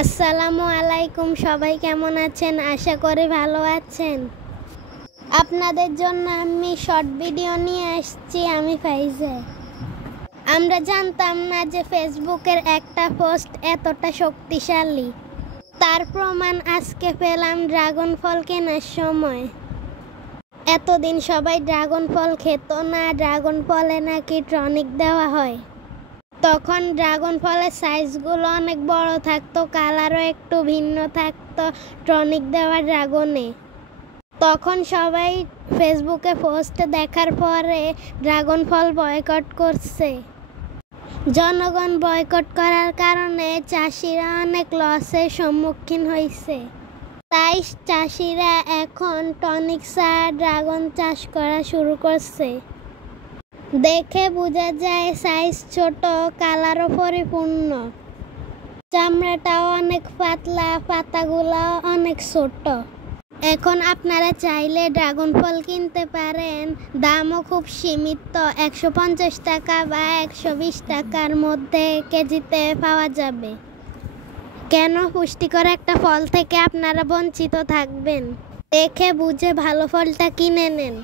আসসালামু আলাইকুম, সবাই কেমন আছেন? আশা করি ভালো আছেন। আপনাদের জন্য আমি শর্ট ভিডিও নিয়ে আসছি। আমি ফাইজা। আমরা জানতাম না যে ফেসবুকের একটা পোস্ট এতটা শক্তিশালী। তার প্রমাণ আজকে পেলাম ড্রাগন ফল কেনার সময়। এতদিন সবাই ড্রাগন ফল খেত না, ড্রাগন ফলে নাকি টনিক দেওয়া হয়। তখন ড্রাগন ফলের সাইজগুলো অনেক বড় থাকতো, কালারও একটু ভিন্ন থাকতো টনিক দেওয়া ড্রাগনে। তখন সবাই ফেসবুকে পোস্ট দেখার পরে ড্রাগন ফল বয়কট করছে। জনগণ বয়কট করার কারণে চাষিরা অনেক লসের সম্মুখীন হয়েছে। তাই চাষিরা এখন টনিক ছাড়া ড্রাগন চাষ করা শুরু করছে। দেখে বোঝা যায় সাইজ ছোট, কালারও পরিপূর্ণ, চামড়াটাও অনেক পাতলা, পাতাগুলো অনেক ছোট। এখন আপনারা চাইলে ড্রাগন ফল কিনতে পারেন। দামও খুব সীমিত, 150 টাকা বা 120 টাকার মধ্যে কেজিতে পাওয়া যাবে। কেন পুষ্টিকর একটা ফল থেকে আপনারা বঞ্চিত থাকবেন? দেখে বুঝে ভালো ফলটা কিনে নেন।